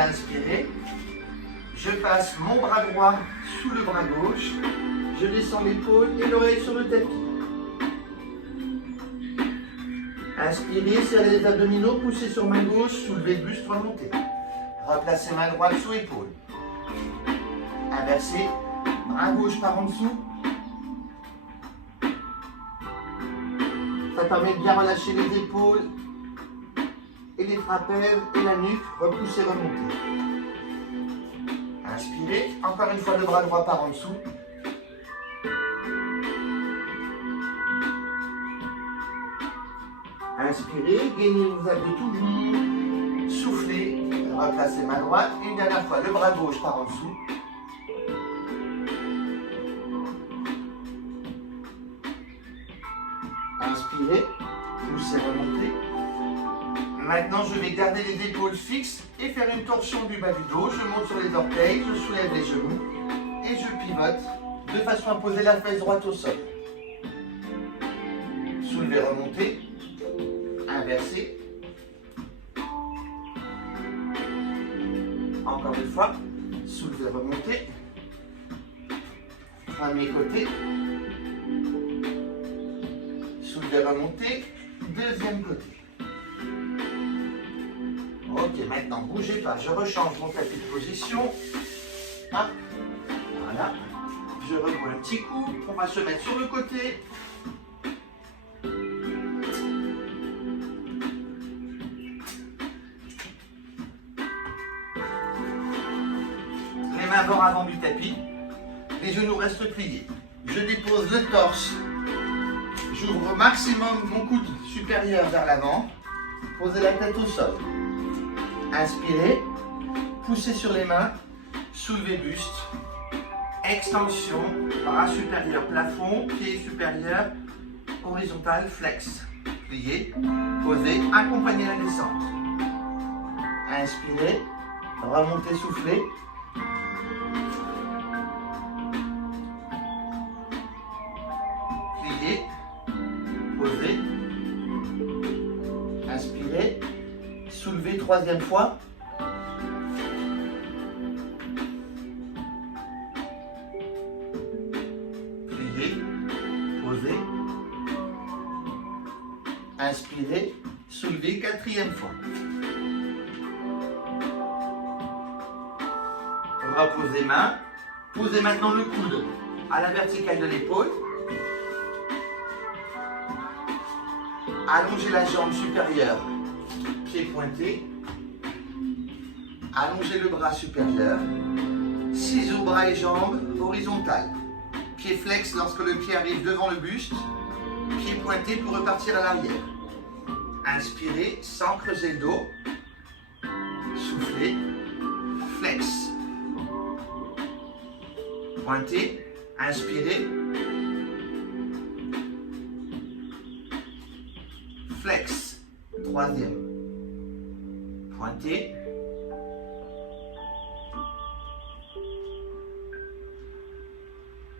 vais inspirer. Je passe mon bras droit sous le bras gauche. Je descends l'épaule et l'oreille sur le tapis. Inspirez, serrez les abdominaux, poussez sur main gauche, soulevez le buste, remontez. Replacez main droite sous épaule. Inversez, bras gauche par en dessous. Ça permet de bien relâcher les épaules et les trapèzes et la nuque. Repoussez, remontez. Inspirez, encore une fois le bras droit par en dessous. Inspirez, gainez vos abdos toujours. Soufflez, replacez main droite. Une dernière fois, le bras gauche par en dessous. Inspirez, poussez, remontez. Maintenant, je vais garder les épaules fixes et faire une torsion du bas du dos. Je monte sur les orteils, je soulève les genoux et je pivote de façon à poser la fesse droite au sol. Soulevez, remontez. Inversez. Encore une fois, soulevez, remontez. Premier côté. Soulevez, remontez. Deuxième côté. Ok, maintenant bougez pas. Je rechange mon tapis de position. Hop. Voilà. Je remets un petit coup. On va se mettre sur le côté. Main bord avant du tapis, les genoux restent pliés. Je dépose le torse, j'ouvre au maximum mon coude supérieur vers l'avant, posez la tête au sol. Inspirez, poussez sur les mains, soulevez buste, extension, bras supérieur plafond, pied supérieur, horizontal, flex. Pliez, posez, accompagnez la descente. Inspirez, remontez, soufflez. Pliez, posez, inspirez, soulevez troisième fois. Pliez, posez, inspirez, soulevez quatrième fois. Reposez main, posez maintenant le coude à la verticale de l'épaule. Allongez la jambe supérieure, pied pointé. Allongez le bras supérieur. Ciseaux, bras et jambes, horizontales. Pied flex lorsque le pied arrive devant le buste. Pied pointé pour repartir à l'arrière. Inspirez sans creuser le dos. Soufflez. Flex. Pointé. Inspirez. Flex, troisième, pointé,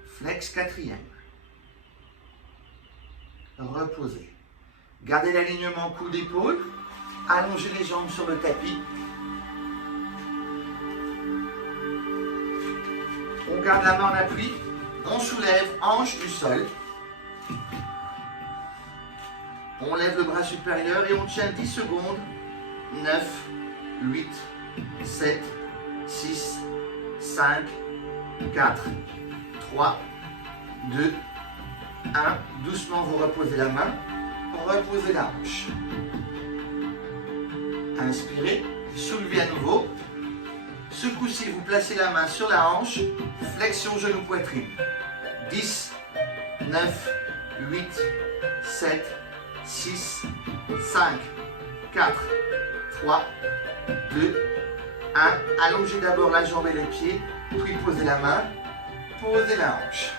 flex, quatrième, reposez, gardez l'alignement coude-épaule, allongez les jambes sur le tapis, on garde la main en appui, on soulève, hanche du sol. On lève le bras supérieur et on tient 10 secondes. 9, 8, 7, 6, 5, 4, 3, 2, 1. Doucement, vous reposez la main. Reposez la hanche. Inspirez, soulevez à nouveau. Ce coup-ci, vous placez la main sur la hanche. Flexion genou-poitrine. 10, 9, 8, 7, 6, 5, 4, 3, 2, 1. Allongez d'abord la jambe et le pied, puis posez la main, posez la hanche.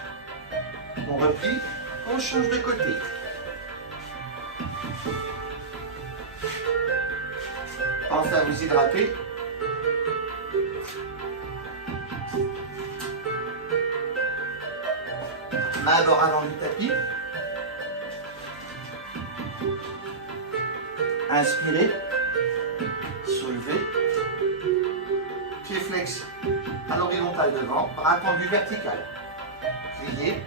On replie, on change de côté. Pensez à vous hydrater. Main à bord avant du tapis. Inspirez, soulevez, pied flex à l'horizontale devant, bras tendu vertical. Pliez,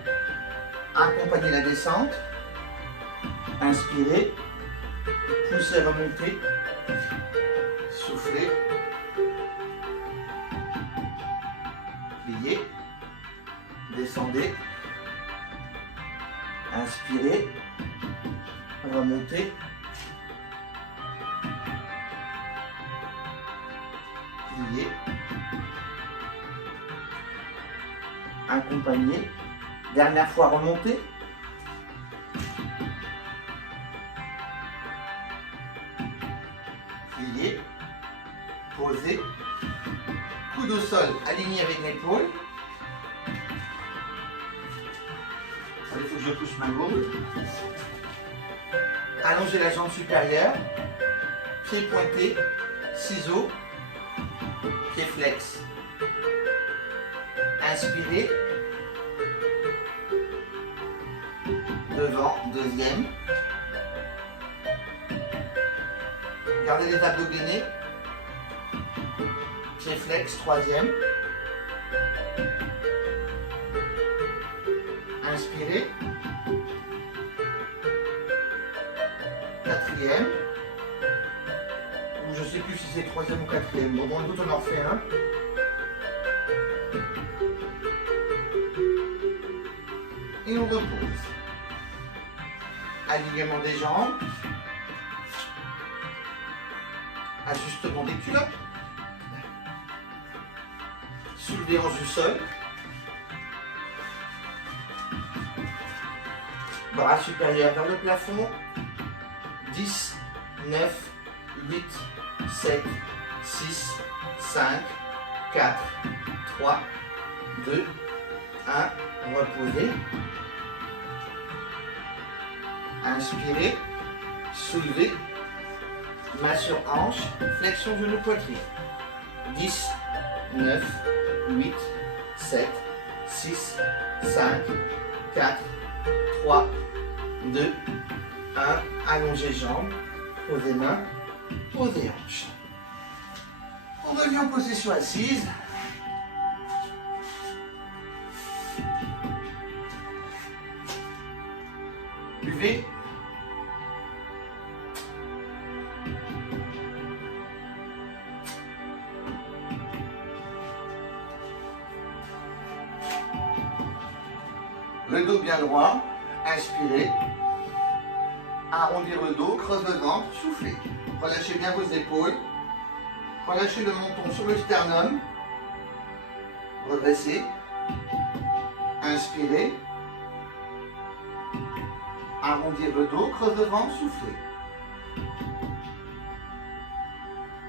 accompagnez la descente, inspirez, poussez, remontez, soufflez, pliez, descendez, inspirez, remontez, pliez, accompagnez, dernière fois remontez, pliez, posez, coude au sol aligné avec l'épaule. Il faut que je pousse ma gourde. Allongez la jambe supérieure, pied pointé, ciseaux, pied flex. Inspirez. Devant, deuxième. Gardez les abdos gainés. Pied flex, troisième. Inspirez. Quatrième. Ou je ne sais plus si c'est troisième ou quatrième. Bon, dans le doute, on en refait un. Et on repose. Alignement des jambes. Ajustement des culottes. Soulevé hanche du sol. Bras supérieurs vers le plafond. 10, 9, 8, 7, 6, 5, 4, 3, 2, 1. Reposez. Inspirez. Soulevez. Main sur hanche. Flexion genou poitrine. 10, 9, 8, 7, 6, 5, 4, 3, 2, 1. Allongez jambes. Posez main. Posez hanche. On revient en position assise. Buvez. Le dos bien droit. Inspirez. Arrondir le dos, creuse le ventre, soufflez. Relâchez bien vos épaules. Relâchez le menton sur le sternum. Redressez. Inspirez. Arrondir le dos, creuse le ventre, soufflez.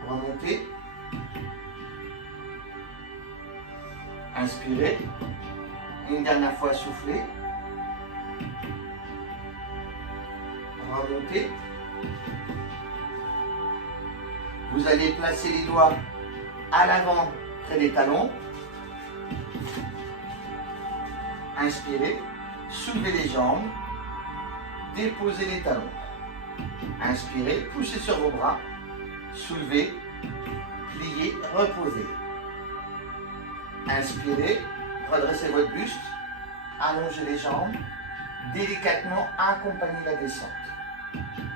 Remontez. Inspirez. Une dernière fois, soufflez. Remontez. Vous allez placer les doigts à l'avant près des talons. Inspirez. Soulevez les jambes. Déposez les talons. Inspirez. Poussez sur vos bras. Soulevez. Pliez. Reposez. Inspirez. Redressez votre buste. Allongez les jambes. Délicatement accompagnez la descente.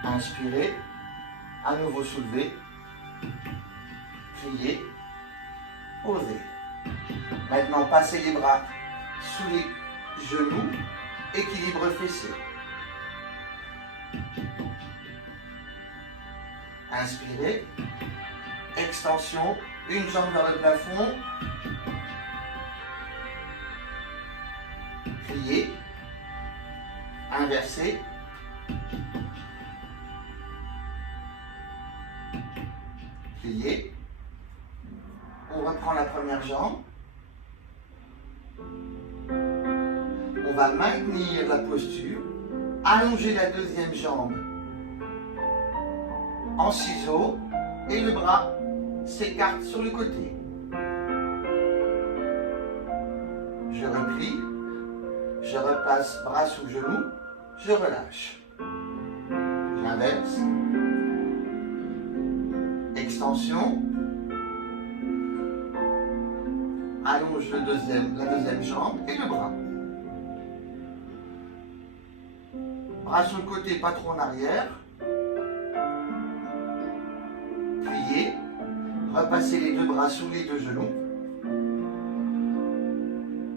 Inspirez. À nouveau soulevez. Pliez. Posez. Maintenant, passez les bras sous les genoux. Équilibre fessier. Inspirez. Extension. Une jambe vers le plafond. Pliez. Inversez. Pliez. On reprend la première jambe. On va maintenir la posture. Allonger la deuxième jambe en ciseaux et le bras s'écarte sur le côté. Je replie. Je repasse bras sous genou. Je relâche. J'inverse. Extension. allonge la deuxième jambe et le bras. Bras sur le côté, pas trop en arrière. Pliez. Repassez les deux bras sous les deux genoux.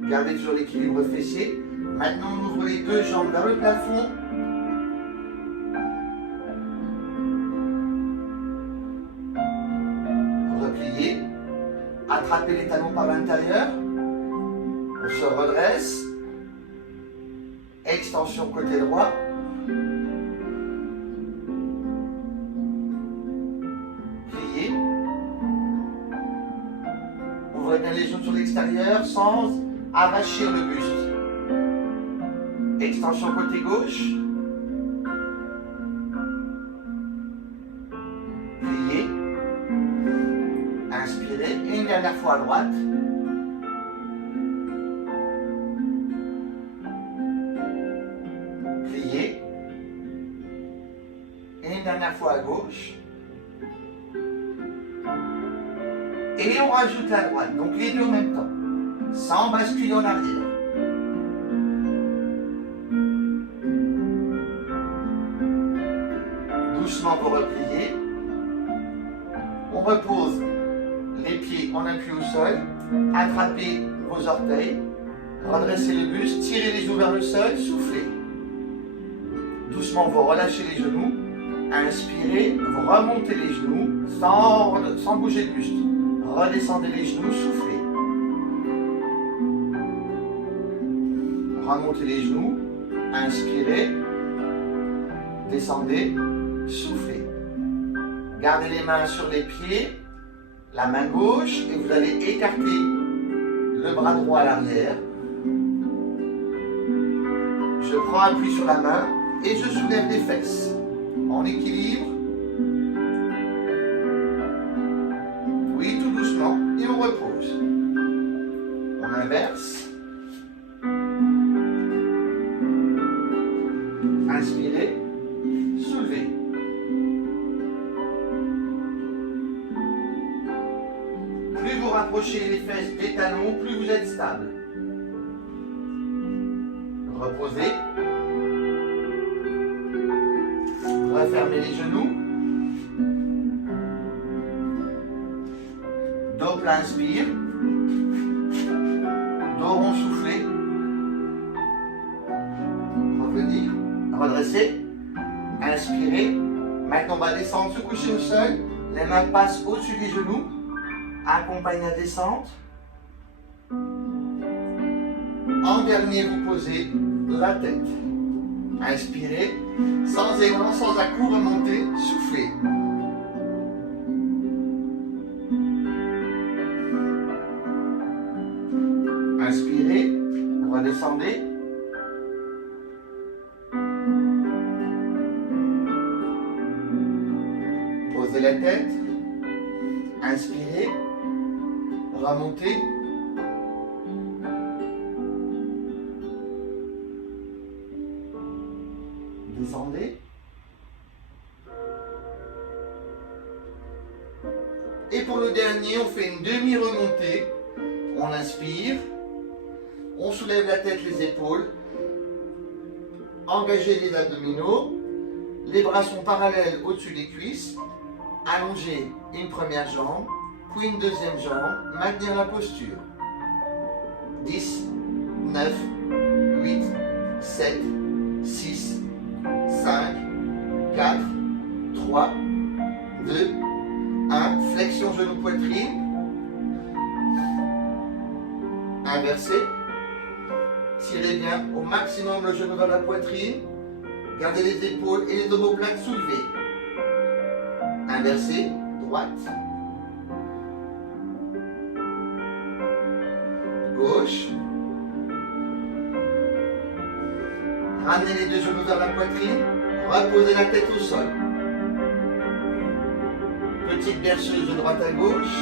Gardez toujours l'équilibre fessier. Maintenant, on ouvre les deux jambes vers le plafond. Repliez. Attrapez les talons par l'intérieur. On se redresse. Extension côté droit. Pliez. Ouvrez bien les genoux sur l'extérieur sans arracher le buste. Extension côté gauche. Pliez. Inspirez. Et une dernière fois à droite. Pliez. Et une dernière fois à gauche. Et on rajoute à droite. Donc les deux en même temps. Sans basculer en arrière. Doucement vous repliez. On repose les pieds, on appuie au sol. Attrapez vos orteils. Redressez le buste. Tirez les genoux vers le sol. Soufflez. Doucement vous relâchez les genoux. Inspirez. Vous remontez les genoux sans bouger le buste. Redescendez les genoux. Soufflez. Remontez les genoux. Inspirez. Descendez. Soufflez. Gardez les mains sur les pieds, la main gauche, et vous allez écarter le bras droit à l'arrière. Je prends appui sur la main et je soulève les fesses. En équilibre. Oui, tout doucement. Et on repose. On inverse. Inspirez. Soulevez. Plus vous rapprochez les fesses des talons, plus vous êtes stable. Reposez. Refermez les genoux. Dos plat, inspire. Dos rond, soufflez. Revenir. Redresser. Inspirez. Maintenant, on va descendre, se coucher au sol. Les mains passent au-dessus des genoux. Accompagnez la descente. En dernier, vous posez la tête. Inspirez. Sans élan, sans à-coups, remontez. Soufflez. Inspirez. Redescendez. Posez la tête. Inspirez. Remontez. Descendez. Et pour le dernier, on fait une demi-remontée. On inspire. On soulève la tête, les épaules. Engagez les abdominaux. Les bras sont parallèles au-dessus des cuisses. Allongez une première jambe, puis une deuxième jambe. Maintenir la posture. 10, 9, 8, 7, 6, 5, 4, 3, 2, 1. Flexion genou poitrine. Inversez. Tirez bien au maximum le genou vers la poitrine. Gardez les épaules et les omoplates soulevées. Inversez. Droite. Gauche. Ramenez les deux genoux vers la poitrine. Reposez la tête au sol. Petite berceuse de droite à gauche.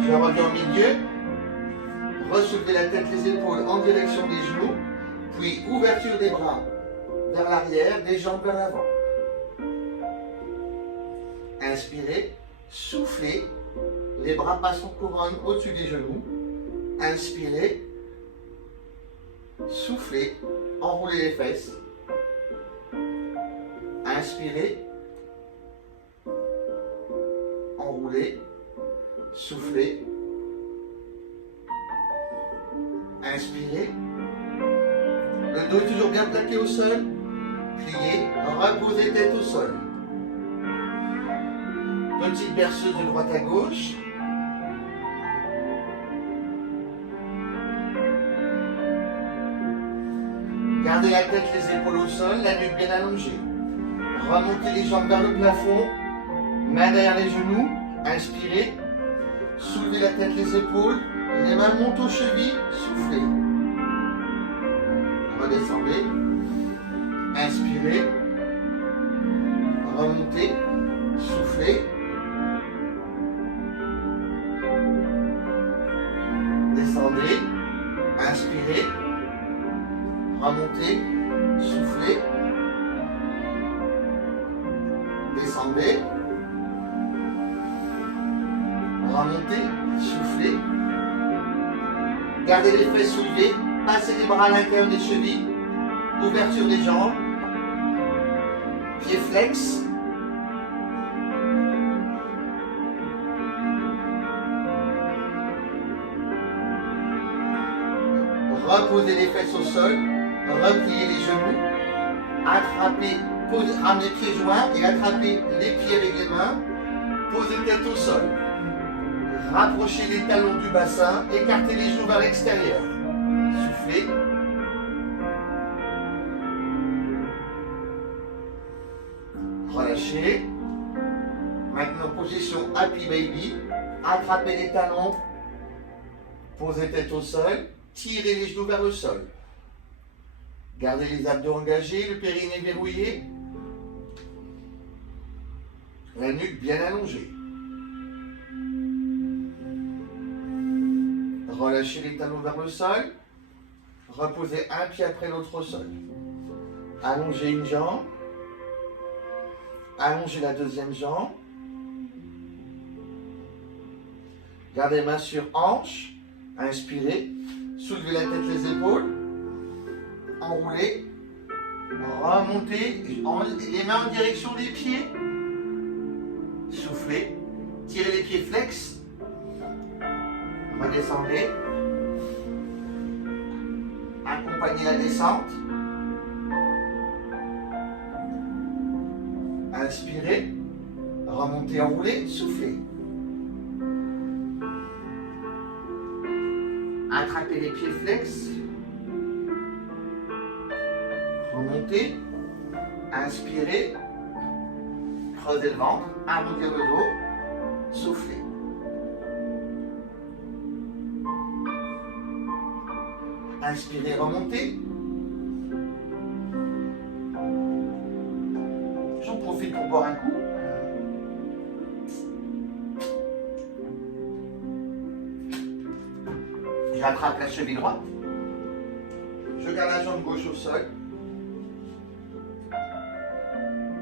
Je reviens au milieu. Ressoulevez la tête, les épaules en direction des genoux. Puis ouverture des bras vers l'arrière, des jambes vers l'avant. Inspirez, soufflez, les bras passent en couronne au-dessus des genoux. Inspirez, soufflez, enroulez les fesses. Inspirez, enroulez, soufflez. Inspirez. Le dos est toujours bien plaqué au sol. Pliez, reposez tête au sol. Petite berceuse de droite à gauche. Gardez la tête, les épaules au sol, la nuque bien allongée. Remontez les jambes vers le plafond. Main derrière les genoux. Inspirez. Soulevez la tête, les épaules. Les mains montent aux chevilles. Soufflez. Redescendez. Inspirez. Remontez. Soufflez. Descendez. Inspirez. Remontez. Soufflez. Descendez. Remontez. Soufflez. Gardez les fesses soulevées. Passez les bras à l'intérieur des chevilles. Ouverture des jambes. Pieds flex. Reposez les fesses au sol. Repliez les genoux. Attrapez, ramenez les pieds joints et attrapez les pieds avec les mains. Posez tête au sol. Rapprochez les talons du bassin. Écartez les genoux vers l'extérieur. Soufflez. Relâchez. Maintenant, position Happy Baby. Attrapez les talons. Posez tête au sol. Tirez les genoux vers le sol. Gardez les abdos engagés, le périnée verrouillé. La nuque bien allongée. Relâchez les talons vers le sol. Reposez un pied après l'autre au sol. Allongez une jambe. Allongez la deuxième jambe. Gardez les mains sur hanche. Inspirez. Soulevez la tête, les épaules. Enroulez. Remontez. Les mains en direction des pieds. Soufflez. Tirez les pieds flex. Redescendez. Accompagnez la descente. Inspirez. Remontez, enroulez. Soufflez. Attrapez les pieds flex. Remontez. Inspirez. Creusez le ventre. Arrondir le dos. Soufflez. Inspirez, remontez. J'en profite pour boire un coup. J'attrape la cheville droite. Je garde la jambe gauche au sol.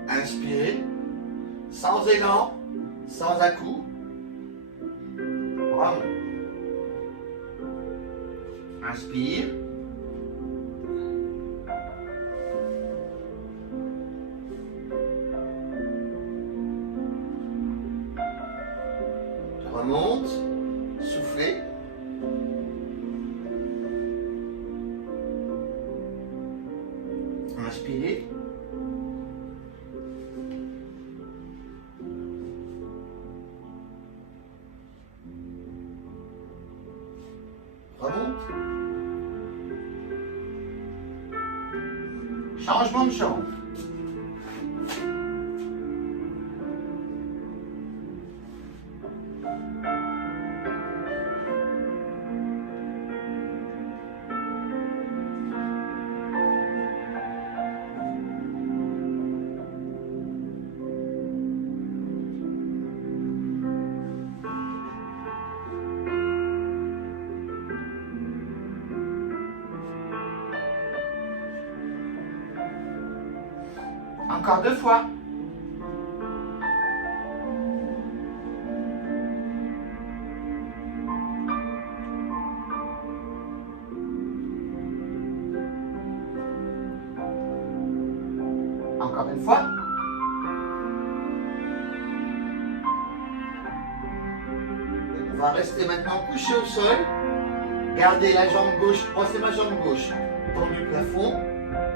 Inspirez. Sans élan, sans à-coups. Remonte. Inspire. Remonte. Soufflez. Inspirez. Remonte. Changement de jambe. Encore 2 fois. Encore une fois. On va rester maintenant couché au sol. Gardez la jambe gauche, passez ma jambe gauche dans du plafond.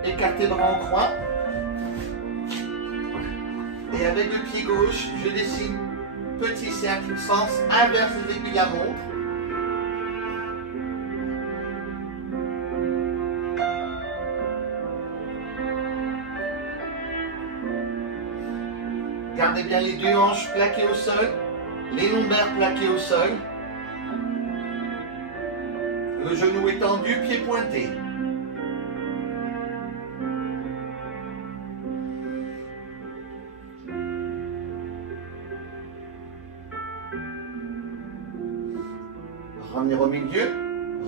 Écartez bras en croix. Et avec le pied gauche, je dessine petit cercle, sens inverse des aiguilles de la montre. Gardez bien les deux hanches plaquées au sol, les lombaires plaqués au sol. Le genou étendu, pied pointé. Revenir au milieu,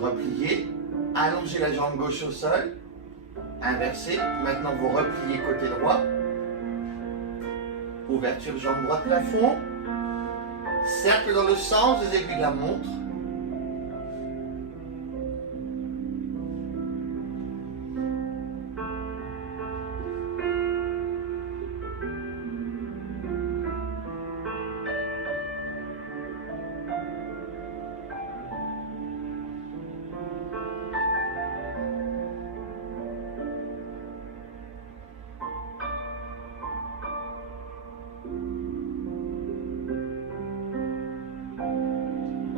replier, allonger la jambe gauche au sol, inverser. Maintenant vous repliez côté droit. Ouverture jambe droite plafond. Cercle dans le sens des aiguilles de la montre.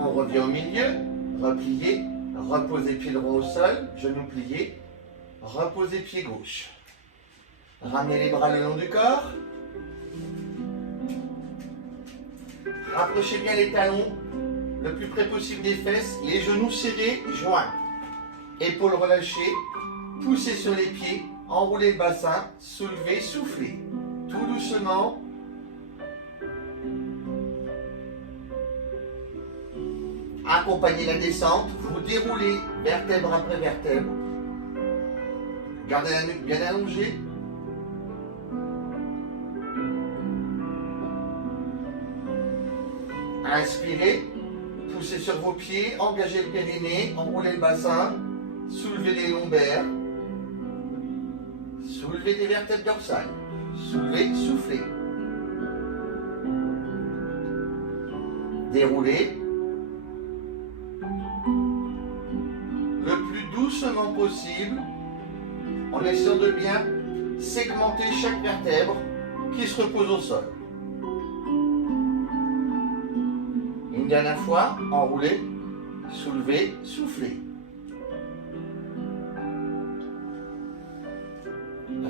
On revient au milieu, replié, reposez pied droit au sol, genou plié, reposez pied gauche. Ramenez les bras le long du corps. Rapprochez bien les talons le plus près possible des fesses, les genoux serrés, joints. Épaules relâchées, poussez sur les pieds, enroulez le bassin, soulevez, soufflez. Tout doucement. Accompagnez la descente, vous déroulez vertèbre après vertèbre. Gardez la nuque bien allongée. Inspirez, poussez sur vos pieds, engagez le périnée, enroulez le bassin, soulevez les lombaires, soulevez les vertèbres dorsales, soulevez, soufflez. Déroulez. Le plus doucement possible, en essayant de bien segmenter chaque vertèbre qui se repose au sol. Une dernière fois, enroulez, soulevez, soufflez.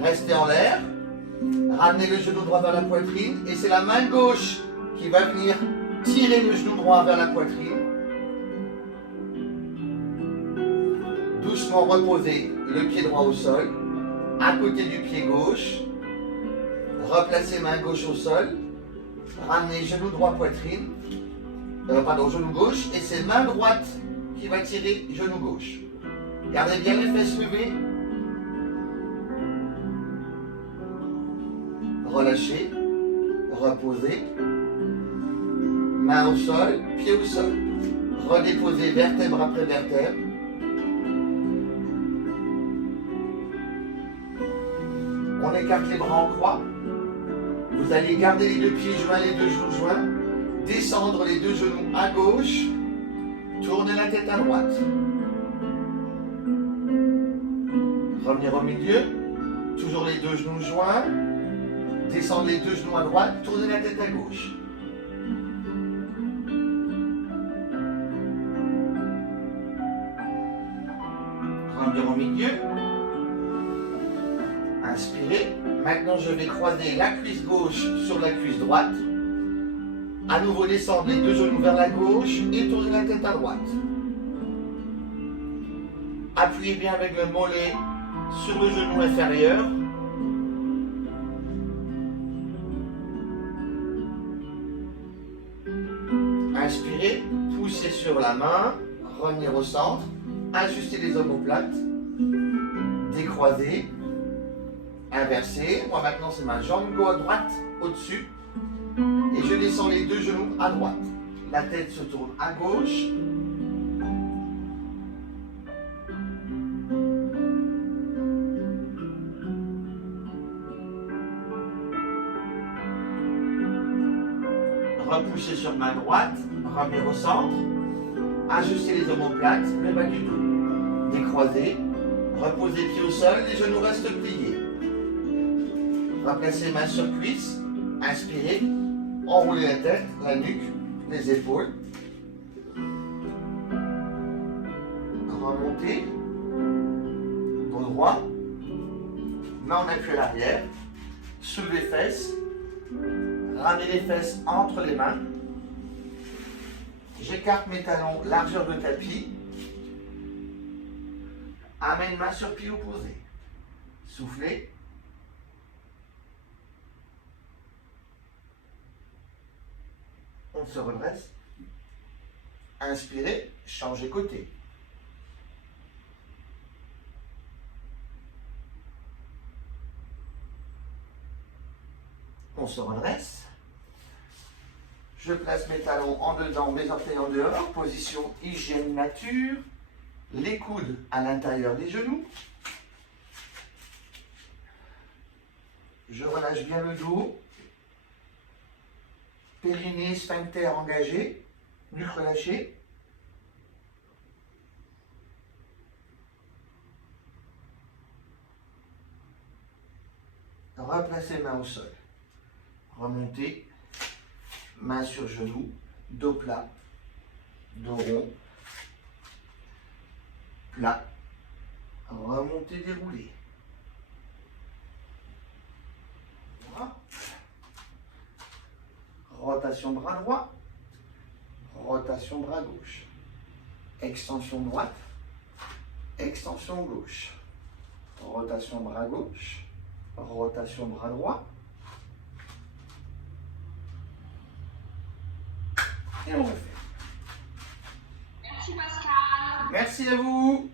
Restez en l'air, ramenez le genou droit vers la poitrine et c'est la main gauche qui va venir tirer le genou droit vers la poitrine. Doucement reposez le pied droit au sol, à côté du pied gauche. Replacez main gauche au sol. Ramenez genou droit poitrine. Genou gauche. Et c'est main droite qui va tirer genou gauche. Gardez bien les fesses levées. Relâchez. Reposez. Main au sol, pied au sol. Redéposez vertèbre après vertèbre. On écarte les bras en croix. Vous allez garder les deux pieds joints, les deux genoux joints. Descendre les deux genoux à gauche. Tournez la tête à droite. Revenir au milieu. Toujours les deux genoux joints. Descendre les deux genoux à droite. Tournez la tête à gauche. Revenir au milieu. Inspirez. Maintenant, je vais croiser la cuisse gauche sur la cuisse droite. À nouveau, descendre les deux genoux vers la gauche et tourner la tête à droite. Appuyez bien avec le mollet sur le genou inférieur. Inspirez, poussez sur la main, revenir au centre, ajustez les omoplates, décroisez. Inversé. Moi maintenant c'est ma jambe gauche à droite au-dessus. Et je descends les deux genoux à droite. La tête se tourne à gauche. Repoussez sur ma droite, revenez au centre. Ajustez les omoplates, le bas du dos. Décroisez. Reposez les pieds au sol, les genoux restent pliés. Replacez main sur cuisse. Inspirez. Enroulez la tête, la nuque, les épaules. Remontez. Dos droit. Main en appui à l'arrière. Soulevez les fesses. Ramenez les fesses entre les mains. J'écarte mes talons, largeur de tapis. Amène main sur pied opposé. Soufflez. On se redresse. Inspirez, changez côté. On se redresse. Je place mes talons en dedans, mes orteils en dehors. Position hygiène nature. Les coudes à l'intérieur des genoux. Je relâche bien le dos. Périnée, sphincter engagé. Nuque relâchée. Replacez main au sol. Remontez. Main sur genou. Dos plat. Dos rond. Plat. Remontez, déroulez. Voilà. Rotation bras droit. Rotation bras gauche. Extension droite. Extension gauche. Rotation bras gauche. Rotation bras droit. Et on refait. Merci Pascal. Merci à vous.